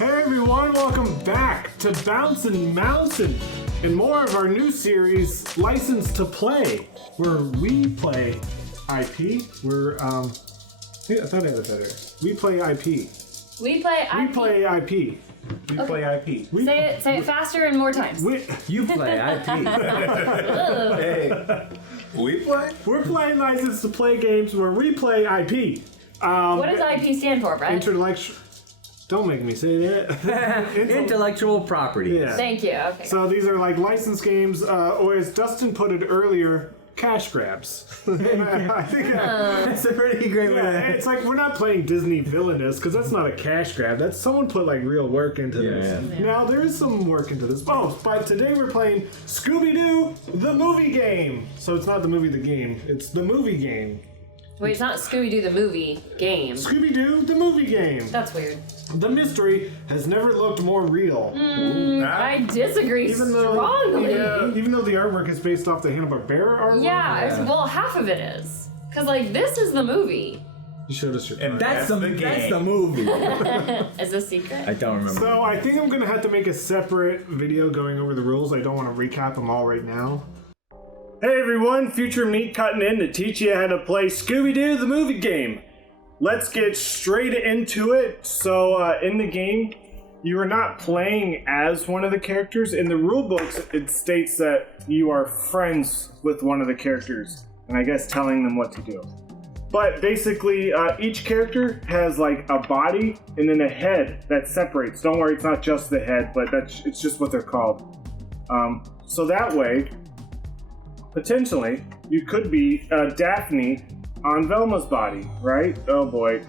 Hey everyone, welcome back to BouncinMouncin and more of our new series, License to Play, where we play IP. I thought I had it better. We play IP. We play IP. We play IP. We play IP. Say it faster and more times. You play IP. Hey, we play? We're playing License to Play games where we play IP. What does IP stand for, Brett? Intellectual. Don't make me say that. Intellectual property. Yeah. Thank you. Okay. So these are like licensed games, or as Dustin put it earlier, cash grabs. I think That's a pretty great way. it's like we're not playing Disney Villainous because that's not a cash grab. That's someone put like real work into this. Yeah. Now there is some work into this. Oh, but today we're playing Scooby-Doo, the movie game. So it's not the movie, the game. It's the movie game. Wait, it's not Scooby-Doo the movie game. Scooby-Doo, the movie game. That's weird. The mystery has never looked more real. I disagree strongly. Even though the artwork is based off the Hanna-Barbera artwork. Yeah, well, half of it is. Because, like, this is the movie. You showed us your And card. that's the movie. Is this secret? I don't remember. So I think I'm going to have to make a separate video going over the rules. I don't want to recap them all right now. Hey everyone, Future Meat cutting in to teach you how to play Scooby-Doo the movie game. Let's get straight into it. So in the game, you are not playing as one of the characters. In the rule books, it states that you are friends with one of the characters, and I guess telling them what to do. But basically, each character has like a body and then a head that separates. Don't worry, it's not just the head, but it's just what they're called. So that way, potentially, you could be Daphne on Velma's body, right? Oh boy.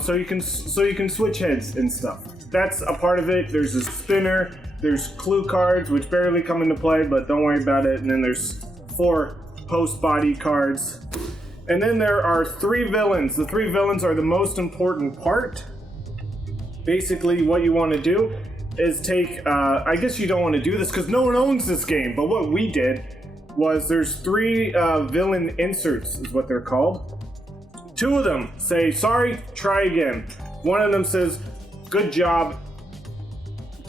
So you can switch heads and stuff. That's a part of it. There's a spinner. There's clue cards, which barely come into play, but don't worry about it. And then there's 4 post-body cards. And then there are 3 villains. The 3 villains are the most important part. Basically, what you want to do is take, I guess you don't want to do this because no one owns this game, but what we did was there's 3 villain inserts is what they're called. 2 of them say, sorry, try again. One of them says, good job,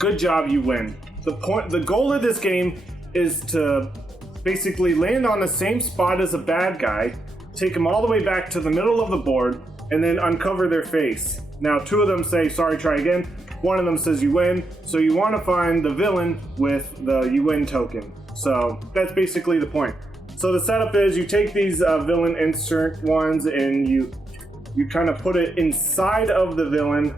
you win. The goal of this game is to basically land on the same spot as a bad guy, take them all the way back to the middle of the board, and then uncover their face. Now 2 of them say, sorry, try again. One of them says you win, so you want to find the villain with the you win token. So that's basically the point. So the setup is you take these villain insert ones and you kind of put it inside of the villain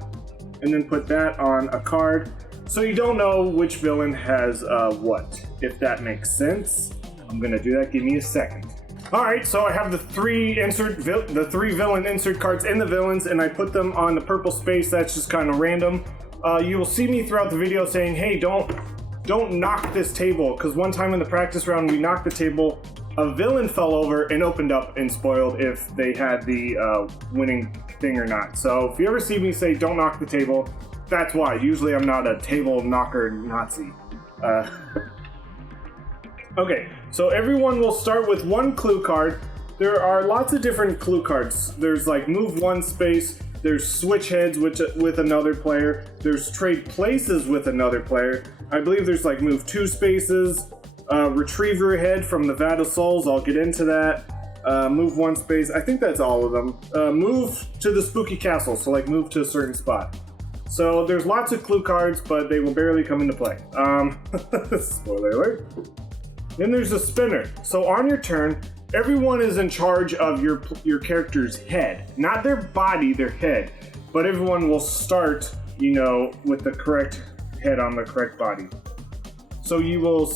and then put that on a card. So you don't know which villain has what, if that makes sense. I'm gonna do that, give me a second. Alright, so I have the 3 villain insert cards in the villains and I put them on the purple space. That's just kind of random. You will see me throughout the video saying, hey, don't knock this table, because one time in the practice round we knocked the table, a villain fell over and opened up and spoiled if they had the winning thing or not. So if you ever see me say don't knock the table, that's why. Usually I'm not a table knocker Nazi. Okay, so everyone will start with 1 clue card. There are lots of different clue cards. There's like move 1 space, there's switch heads with another player, there's trade places with another player. I believe there's like move 2 spaces, retriever head from the Vat of Souls, I'll get into that. Move 1 space, I think that's all of them. Move to the spooky castle, so like move to a certain spot. So there's lots of clue cards, but they will barely come into play. Spoiler alert. Then there's a spinner. So on your turn, everyone is in charge of your character's head. Not their body, their head. But everyone will start, with the correct head on the correct body. So you will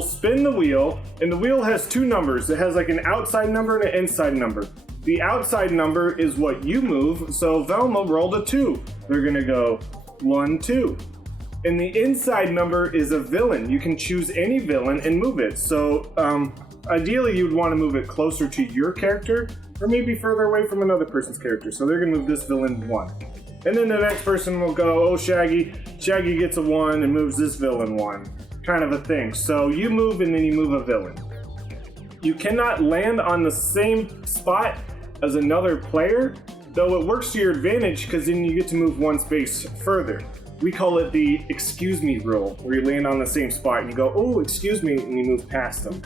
spin the wheel, and the wheel has 2 numbers. It has like an outside number and an inside number. The outside number is what you move, so Velma rolled a 2. They're gonna go 1, 2. And the inside number is a villain. You can choose any villain and move it. So ideally you'd want to move it closer to your character or maybe further away from another person's character. So they're going to move this villain 1. And then the next person will go, oh, Shaggy. Shaggy gets a 1 and moves this villain 1. Kind of a thing. So you move and then you move a villain. You cannot land on the same spot as another player though it works to your advantage because then you get to move one space further. We call it the excuse me rule, where you land on the same spot and you go, oh, excuse me, and you move past them.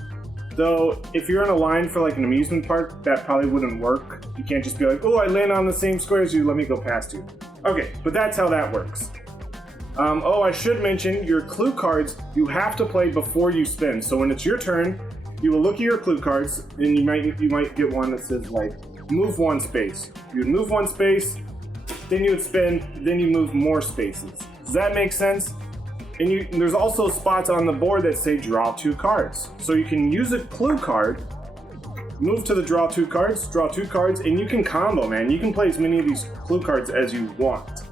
Though, if you're in a line for like an amusement park, that probably wouldn't work. You can't just be like, oh, I land on the same square as you, let me go past you. Okay, but that's how that works. I should mention, your clue cards, you have to play before you spin. So when it's your turn, you will look at your clue cards, and you might get one that says like, move one space. You would move one space, then you would spin, then you move more spaces. Does that make sense? And there's also spots on the board that say draw 2 cards. So you can use a clue card, move to the draw 2 cards, and you can combo, man. You can play as many of these clue cards as you want.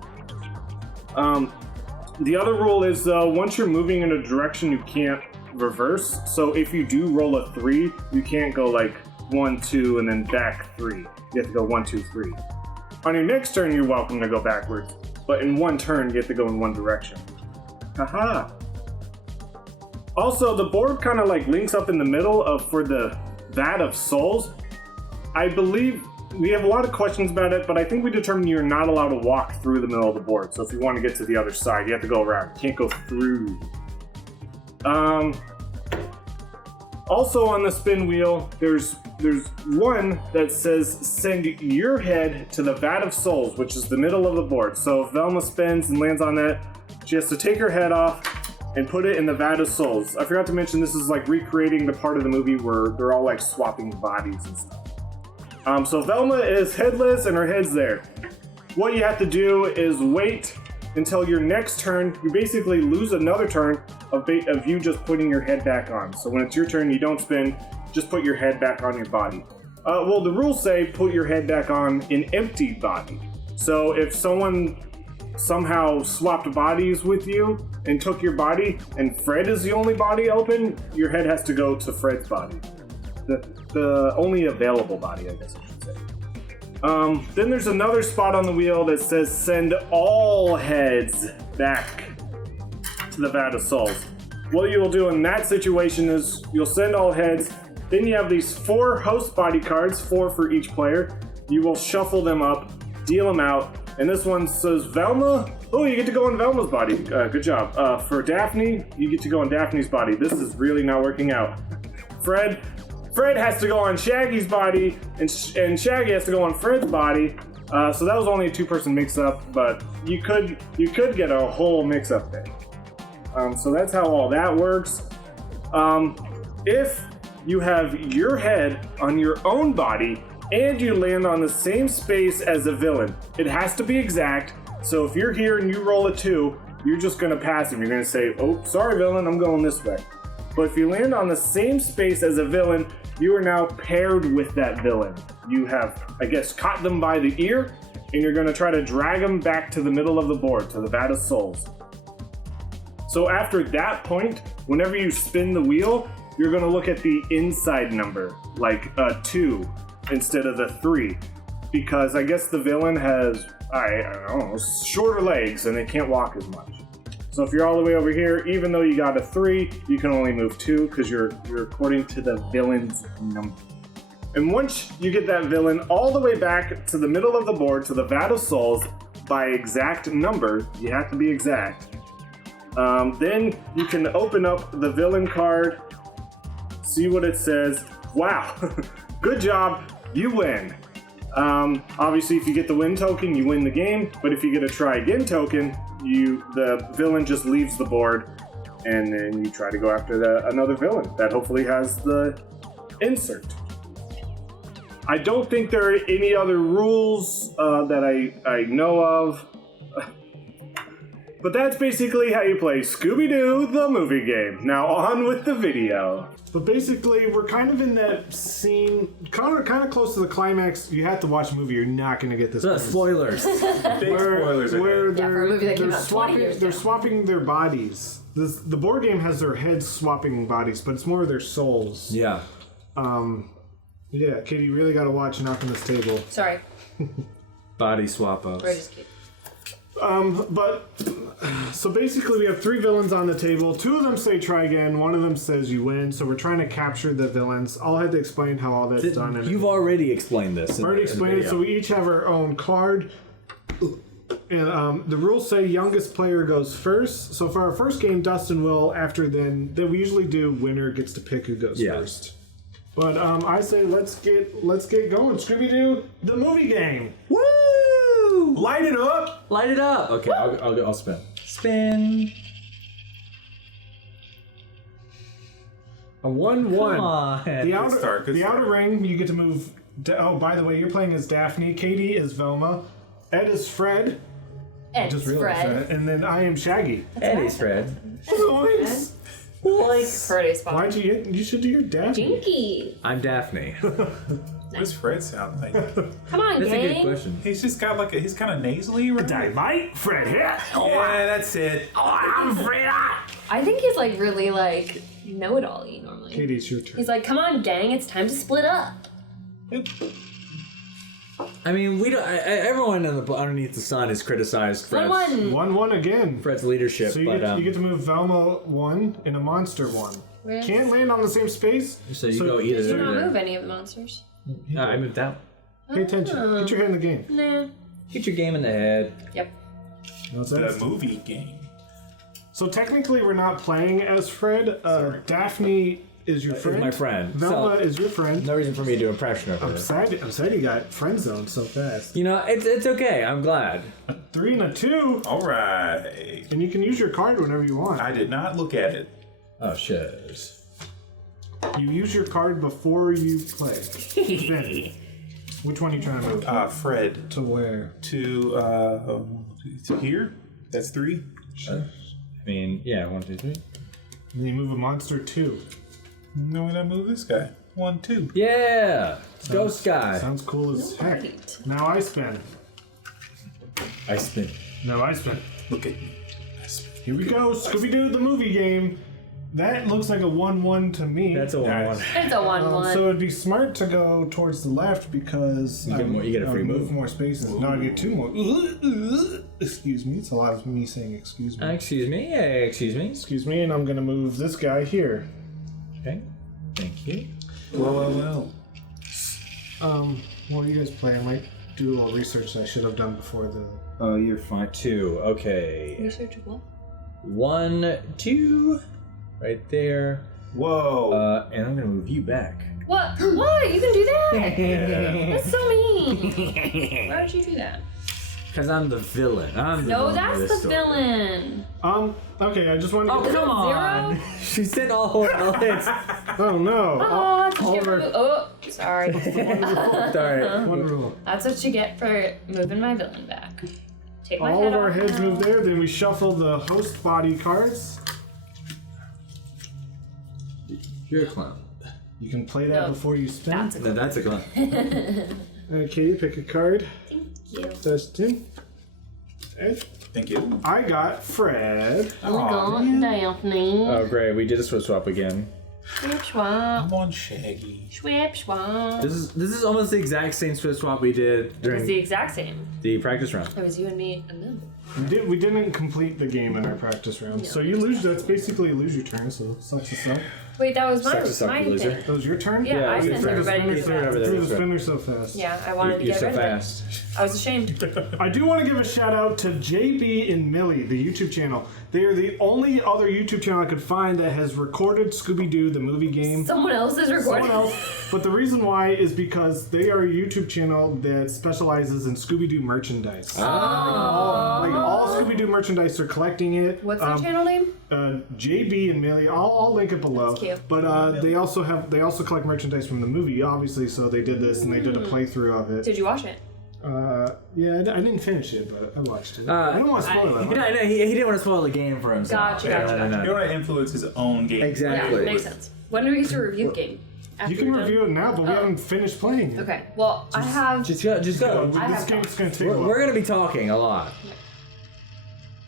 The other rule is once you're moving in a direction, you can't reverse. So if you do roll a 3, you can't go like 1, 2, and then back 3. You have to go 1, 2, 3. On your next turn, you're welcome to go backwards, but in one turn, you have to go in one direction. Haha. Also, the board kind of like links up in the middle for the Vat of Souls. I believe we have a lot of questions about it, but I think we determined you're not allowed to walk through the middle of the board. So if you want to get to the other side, you have to go around. You can't go through. Also on the spin wheel, there's one that says send your head to the Vat of Souls, which is the middle of the board. So if Velma spins and lands on that, she has to take her head off and put it in the Vat of Souls. I forgot to mention this is like recreating the part of the movie where they're all like swapping bodies and stuff. So Velma is headless and her head's there. What you have to do is wait until your next turn. You basically lose another turn of you just putting your head back on. So when it's your turn, you don't spin, just put your head back on your body. Well, the rules say put your head back on an empty body. So if someone somehow swapped bodies with you and took your body, and Fred is the only body open, your head has to go to Fred's body. The only available body, I guess I should say. Then there's another spot on the wheel that says send all heads back to the Vat of Souls. What you will do in that situation is you'll send all heads, then you have these 4 host body cards, 4 for each player. You will shuffle them up, deal them out, and this one says Velma. Oh, you get to go on Velma's body. Good job. For Daphne, you get to go on Daphne's body. This is really not working out. Fred has to go on Shaggy's body, and Shaggy has to go on Fred's body. So that was only a 2-person mix-up, but you could get a whole mix-up there. So that's how all that works. If you have your head on your own body and you land on the same space as a villain, it has to be exact. So if you're here and you roll a 2, you're just going to pass him. You're going to say, oh, sorry, villain, I'm going this way. But if you land on the same space as a villain, you are now paired with that villain. You have, I guess, caught them by the ear, and you're going to try to drag them back to the middle of the board, to the Vat of Souls. So after that point, whenever you spin the wheel, you're going to look at the inside number, like a 2 instead of the 3. Because I guess the villain has, I don't know, shorter legs and they can't walk as much. So if you're all the way over here, even though you got a 3, you can only move 2 because you're according to the villain's number. And once you get that villain all the way back to the middle of the board, to the Vat of Souls, by exact number, you have to be exact, then you can open up the villain card, see what it says. Wow, good job, you win. Obviously, if you get the win token, you win the game. But if you get a try again token, the villain just leaves the board, and then you try to go after another villain that hopefully has the insert. I don't think there are any other rules that I know of. But that's basically how you play Scooby-Doo, the movie game. Now on with the video. But basically, we're kind of in that scene, kind of close to the climax. You have to watch the movie. You're not going to get this. Spoilers. Big spoilers. For a movie that came out 20 years They're ago. swapping their bodies. The board game has their heads swapping bodies, but it's more of their souls. Yeah. Yeah, Katie, you really got to watch Knocking This Table. Sorry. Body swap ups. We're just kidding. But So basically, we have 3 villains on the table. 2 of them say try again. 1 of them says you win. So we're trying to capture the villains. I'll have to explain how all that's done. You've already explained this. I've already explained it. So we each have our own card. And the rules say youngest player goes first. So for our first game, Dustin will. After then we usually do winner gets to pick who goes first. But I say let's get going. Scooby-Doo, the movie game. Woo! Light it up. Light it up. Okay, I'll spin. Spin. A 1-1. Come on. The outer ring, you get to move. Oh, by the way, you're playing as Daphne. Katie is Velma. Ed is Fred. Ed's Fred. And then I am Shaggy. Eddie's Fred. Nice. Like Freddy spot. Why'd you should do your Daphne. Jinky. I'm Daphne. What does Fred sound like? Come on, That's a good gang. question. He's just got like he's kind of nasally, right? Dynamite, Fred here. Yeah, that's it. I'm Fred. I think he's like really like know-it-all-y normally. Katie, it's your turn. He's like, come on, gang, it's time to split up. I mean, we don't. Everyone underneath the sun has criticized Fred's 1-1. 1-1 again. Fred's leadership, So you get to move Velma 1 and a monster 1. Where- Can't land on the same space. So you go either. Did you not move any of the monsters? I moved out. Pay attention. Get your head in the game. Nah. Get your game in the head. Yep. What's The that? movie game. So technically, we're not playing as Fred. Daphne is your friend. my friend. Velma So- is your friend. No reason for me to do impression of I'm her. sad you got friend zoned so fast. You know, it's okay. I'm glad. 3 and a 2, All right. and you can use your card whenever you want. I did not look at it. Oh shit. You use your card before you play. Spin. Which one are you trying to move? Fred To where? to here. That's 3. I mean, yeah, 1, 2, 3. And then you move a monster 2. No, and I move this guy. 1, 2. Yeah, Ghost Guy. Sounds cool as heck. Right. Now I spin. I spin. Now I spin. Look at me. Here we go. Scooby-Doo, the movie game. That looks like a 1-1 to me. That's a 1-1. It's a 1-1. So it'd be smart to go towards the left because You get a free move move. more spaces. No, I get 2 more. Excuse me. It's a lot of me saying excuse me. Excuse me. Yeah, excuse me. Excuse me, and I'm gonna move this guy here. Okay. Thank you. Well. While you guys play, I might do a little research that I should have done before the. Oh, you're fine. 2. Okay. Research of what? 1, 2. Right there. Whoa. And I'm gonna move you back. What? What? You can do that? Yeah. That's so mean. Why would you do that? Because I'm the villain. I'm the No, villain of that's this the story. villain. Okay, I just want to. Oh, come on. She said all hits. Oh no! Oh, that's what you Oliver. get for oh, sorry. Sorry. One rule. That's what you get for moving my villain back. Take my All head of our off heads now. move there. Then we shuffle the host body cards. You're a clown. You can play that No, before you spin. that's a No, that's a clown. Okay, pick a card. Thank you. Dustin. Ed. Thank you. I got Fred. Oh my god, Daphne. Oh, great. We did a swap again. Swip swap. I'm on Shaggy. Swip swap. This is almost the exact same swap we did It's during the exact same. the practice round. It was you and me and them. We didn't complete the game in our practice round, so you lose. That's basically lose your turn. So sucks to suck. Wait, that was Suck to suck, my you loser. thing. That was your turn. Yeah, I you sent threw the everybody spinner- to you threw it over the there. Threw the That's right. spinner so fast. Yeah, I wanted to You're get so rid of fast. it. I was ashamed. I do want to give a shout out to JayBee and Milly, the YouTube channel. They are the only other YouTube channel I could find that has recorded Scooby-Doo, the movie game. Someone else is recording. Someone else. But the reason why is because they are a YouTube channel that specializes in Scooby-Doo merchandise. All Scooby-Doo merchandise, they're collecting it. What's their channel name? JayBee and Milly. I'll link it below. That's cute. But they also collect merchandise from the movie, obviously. So they did this and they did a playthrough of it. Did you watch it? Yeah, I didn't finish it, but I watched it. I don't want to spoil it. No, he didn't want to spoil the game for himself. Gotcha, gotcha, No, You no, don't no. want to influence his own game. Exactly. Yeah, makes sense. When do we get to review the game? After You can we're done? review it now, but we haven't finished playing it. Okay. Well, I have. Just go. This have game's gonna take a We're while. gonna be talking a lot.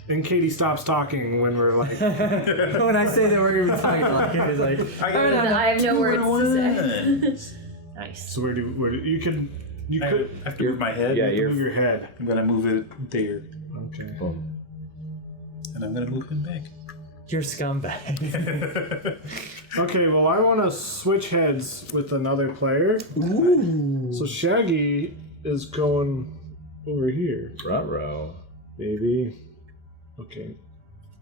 And Katie stops talking when we're like, When I say that we're gonna be talking a lot, it's like, I got I have no words to say. Nice. so where do you could I have to move my head. Yeah, move you're. your head. I'm gonna move it there. Okay. Boom. and I'm gonna move him back. You're a scumbag. Okay, well, I want to switch heads with another player. Ooh. So Shaggy is going over here. Ruh-roh. Baby. Okay,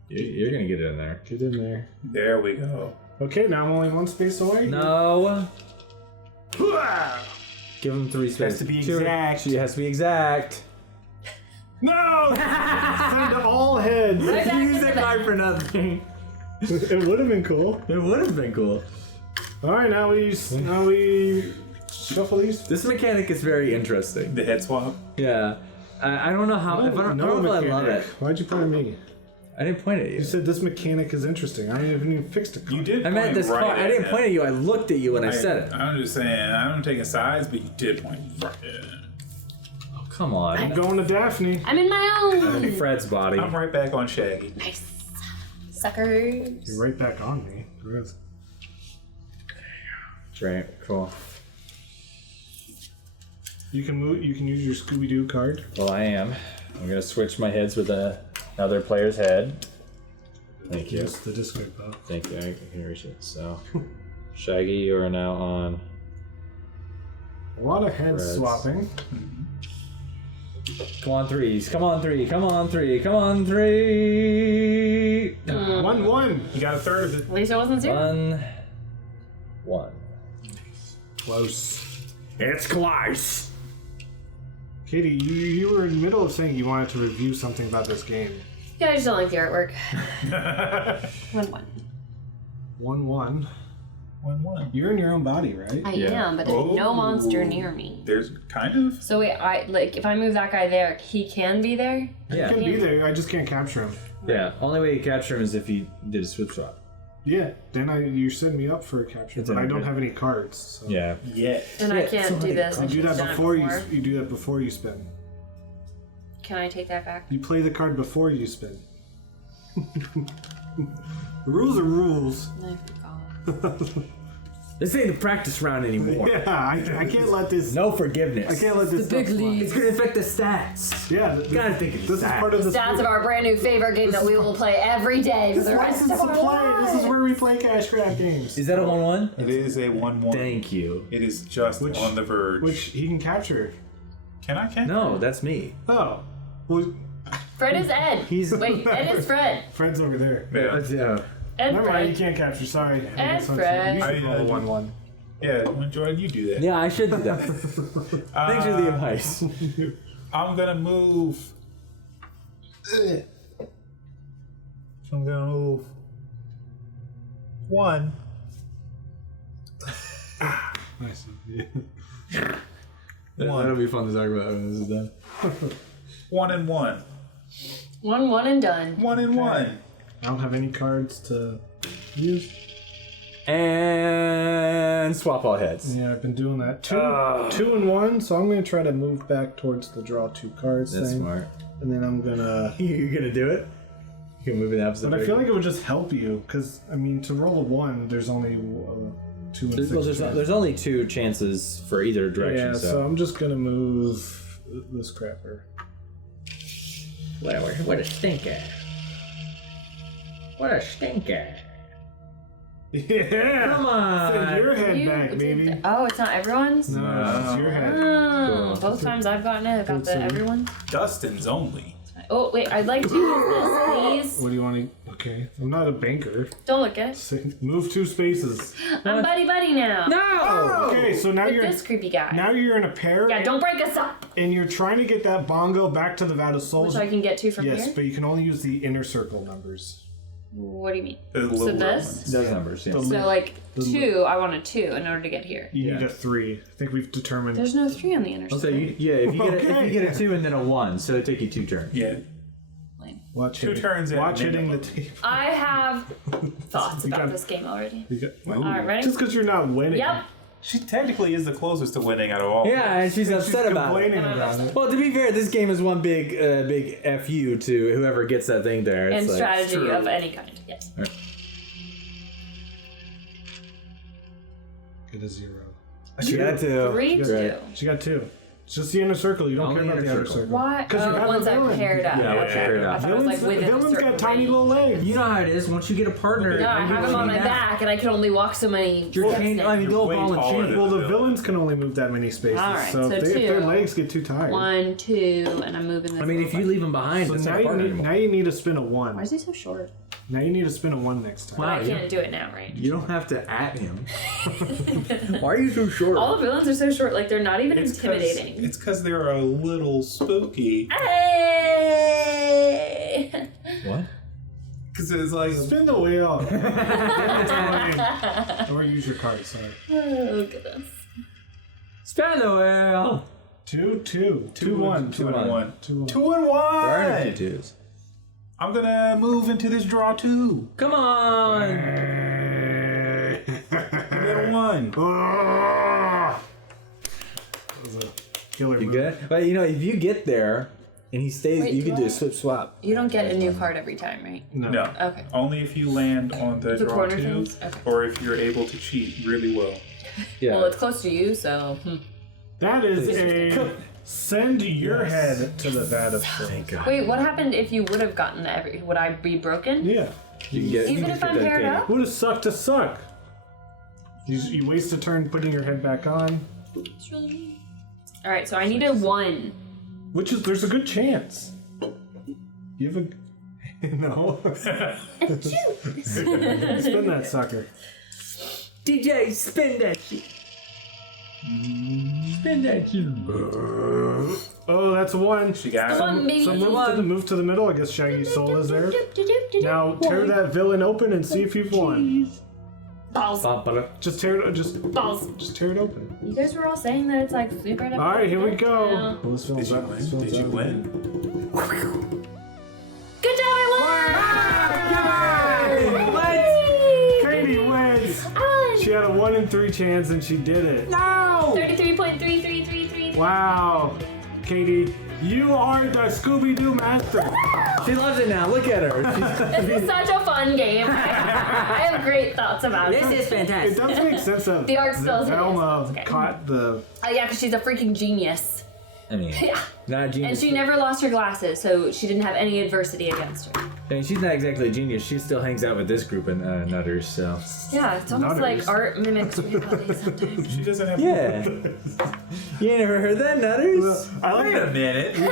You're gonna get in there. get in there. There we go. Okay, now I'm only one space away. No. Hooah! Give him 3 spaces. to be Two. exact. She has to be exact. No! Send to all heads. Right back Use into that the- card for nothing. It would have been cool. It would have been cool. All right, now we shuffle these. This mechanic is very interesting. The head swap. Yeah. I don't know how. I don't know if I love it. Why'd you point at me? I didn't point at you. You said this mechanic is interesting. I haven't even fixed a card. You did. I meant point this right card. I at didn't him. point at you. I looked at you when I said it. I'm just saying. I'm taking sides, but you did point right at him. Oh, come on. I'm going to Daphne. I'm in my own. Fred's body. I'm right back on Shaggy. Nice. Suckers. You're right back on me. Gross. Right. Cool. You can move. You can use your Scooby-Doo card. Well, I am. I'm gonna switch my heads with another player's head. Thank you. Use the discard pop. Thank you. I can reach it. So, Shaggy, you are now on. A lot of head Reds. swapping. Come on, threes. Come on, 3. Come on, 3. Come on, 3. 1-1. You got a third of it. At least it wasn't 0. 1. Close. It's close. Katie, you were in the middle of saying you wanted to review something about this game. Yeah, I just don't like the artwork. 1-1. 1-1. 1-1. You're in your own body, right? I Yeah. am, but there's no monster near me. There's kind of. So wait, if I move that guy there, he can be there? Yeah. He can be there. I just can't capture him. Yeah. Only way you capture him is if you did a switch swap. Yeah. Then you set me up for a capture, It's but I in don't there. have any cards. So. Yeah. Yeah. Then I can't do this. You I do should've that done it before you do that before you spin. Can I take that back? You play the card before you spin. The rules are rules. I forgot. This ain't a practice round anymore. Yeah, I can't let this. No forgiveness. I can't let this. big stuff fly. league. It's gonna affect the stats. Yeah, Gotta think of this is stats. part of the Stats of our brand new favorite game that we will play every day for This the rest license of to our play. lives. This is where we play cash grab games. Is that a 1-1? It is a 1-1. Thank you. It is just on the verge. Which he can capture. Can I catch? No, that's me. Oh, well, Fred is Ed. Wait, Ed is Fred. Fred's over there. Yeah. Yeah. Ed Never mind, you Fred. can't capture. Sorry. And You Fred. should roll a I- 1-1. Yeah. When Jordan, you do that. Yeah, I should do that. Thanks for the advice. I'm gonna move. I'm gonna move 1. Nice. Yeah. That'll be fun to talk about when this is done. 1 and 1. 1-1 and done. 1 and 1. I don't have any cards to use. And swap all heads. Yeah, I've been doing that. 2 and 1, so I'm going to try to move back towards the draw 2 cards That's thing. smart. And then I'm going to... You're gonna do it? You can move it opposite But I way. feel like it would just help you, because, I mean, to roll a 1, there's only 2 and 6 there's only 2 chances for either direction, Yeah, so I'm just going to move this crapper. What a stinker. What a stinker. Yeah! Come on. Send your head You back, did baby. that- Oh, it's not everyone's? No, it's your head. Oh, both times I've gotten it, I got the everyone. Dustin's only. Oh, wait, I'd like to use this, please. What do you want to... Okay, I'm not a banker. Don't look at it. Move 2 spaces. I'm buddy-buddy now. No! Okay, so now With you're... this creepy guy. Now you're in a pair. Yeah, don't break us up. And you're trying to get that bongo back to the Vat of Souls. So I can get 2 from Yes, here? but you can only use the inner circle numbers. What do you mean? The So little this? ones. Those numbers, yeah. The So like 2, I want a 2 in order to get here. You need Yeah. a 3. I think we've determined. There's no 3 on the inner So circle. if you get a 2 and then a 1, so it'll take you 2 turns. Yeah. Lame. Watch 2 hitting- turns in. Watch hitting the tape. I have thoughts You about got- this game already. You got- Alright, ready? Just because you're not winning. Yep. She technically is the closest to winning out of all. Yeah, and she's upset about complaining it. about it. Well, to be fair, this game is one big FU to whoever gets that thing there. It's And like, strategy true. of any kind. Yes. Get a 0. She got 2. 3, 2. Right. She got 2. Just the inner circle. You don't Only care about the inner outer circle. circle. Why? Because you have Once a I villain. paired up. Yeah, once you pair it up. I thought it was like within a Villain's got certain tiny range. little legs. You know how it is. Once you get a partner, No, I have him on my back, and I can only walk so many You're steps chained. now. I mean, go way ball and taller chain. than- Well, the villains can only move that many spaces. Alright, so so if their two. legs get too tired. 1, 2, and I'm moving this. I mean, if you leave him behind, So it's now not a you, partner need, anymore. now you need to spin a Why 1. is he so short? Now you need to spin a 1 next time. But I Wow, can't do it now, right? You don't have to at him. Why are you so short? All the villains are so short, like they're not even It's intimidating. It's because they're a little spooky. Hey! What? Because it's like Spin the wheel. Or use your card, sorry. Oh goodness. Spin the wheel. 2, 2. 2, 1. 2 and 1. 2, 1. 2 and 1. There are no twos. I'm gonna move into this draw too. Come on. Little 1. That was a killer You move. good? But you know, if you get there and he stays, Wait, you do can do I- a swip swap. You don't get a new card every time, right? No. No. Okay. Only if you land on the The draw corner 2, things? Okay. or if you're able to cheat really well. Yeah. Well, it's close to you, so. That is a send your head to the vat of filth. Thank God. Wait, what happened if you would have gotten the every? Would I be broken? Yeah. You can get, Even you if can I'm get that paired Katie. up? Would have sucked to suck. You waste a turn putting your head back on, It's really mean. All right, so I need a 1. which is there's a good chance. You have a no. Spin that sucker. DJ, spin that shit. Spin that shit. Oh, that's a 1. She got it. One, baby. So move to the middle. I guess Shaggy's soul is there. Now tear that villain open and see if you've won. Balls. Just tear it. Balls. Just tear it open. You guys were all saying that it's like super. All right, here we go. Yeah. Well, this Did film's you out. This win? film's Did you out. win? Good job, I won! Katie wins. She had a 1 in 3 chance and she did it. No! 33.3333. Wow, Katie, you are the Scooby-Doo master. She loves it now. Look at her. This is such a fun game. I have great thoughts about it. This is It fantastic. does make sense that The art spells Velma okay. caught the. Oh yeah, because she's a freaking genius. I mean, Yeah. Not a And genius. she never lost her glasses, so she didn't have any adversity against her. I mean, she's not exactly a genius. She still hangs out with this group of nutters, so. Yeah, it's almost like Nutters. art mimics reality sometimes. She doesn't have. Yeah. You ain't never heard that, nutters? I like that. minute. We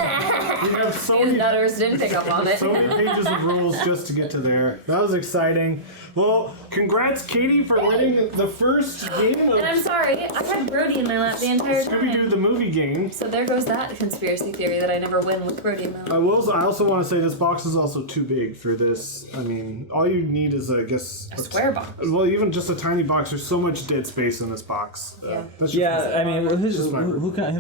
have so These many, nutters didn't pick up on it. so many pages of rules just to get to there. That was exciting. Well, congrats, Katie, for winning the first game And I'm of sorry, I had Brody in my lap the entire Scooby-Doo time. the movie game. So there goes that conspiracy theory that I never win with Brody in my lap. I also want to say this box is also too big for this. I mean, all you need is, I guess, A square box. Well, even just a tiny box. There's so much dead space in this box. Yeah. That's just Yeah, I mean, who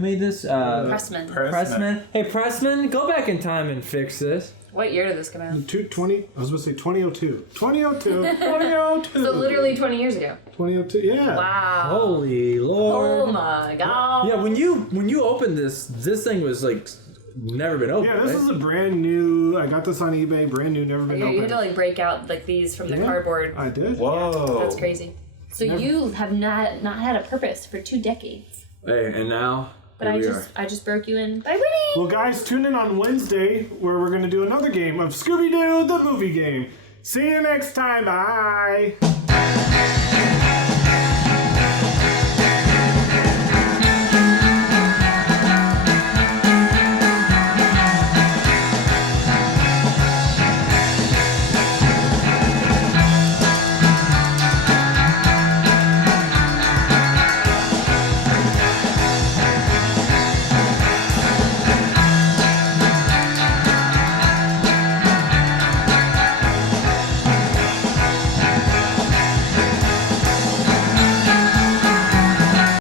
made this? Pressman. Pressman. Hey, Pressman, go back in time and fix this. What year did this come out? 220. I was going to say 2002. 2002. 2002. So literally 20 years ago. 2002. Yeah. Wow. Holy Lord. Oh my god. Yeah, when you opened this thing was like never been opened. Yeah, this right? is a brand new. I got this on eBay. Brand new. Never been You had opened. to like break out like these from the Yeah, cardboard. I did. Whoa. That's crazy. So you have not had a purpose for 2 decades. Hey, and now But here I just broke you in by winning. Well, guys, tune in on Wednesday where we're going to do another game of Scooby-Doo the movie game. See you next time. Bye.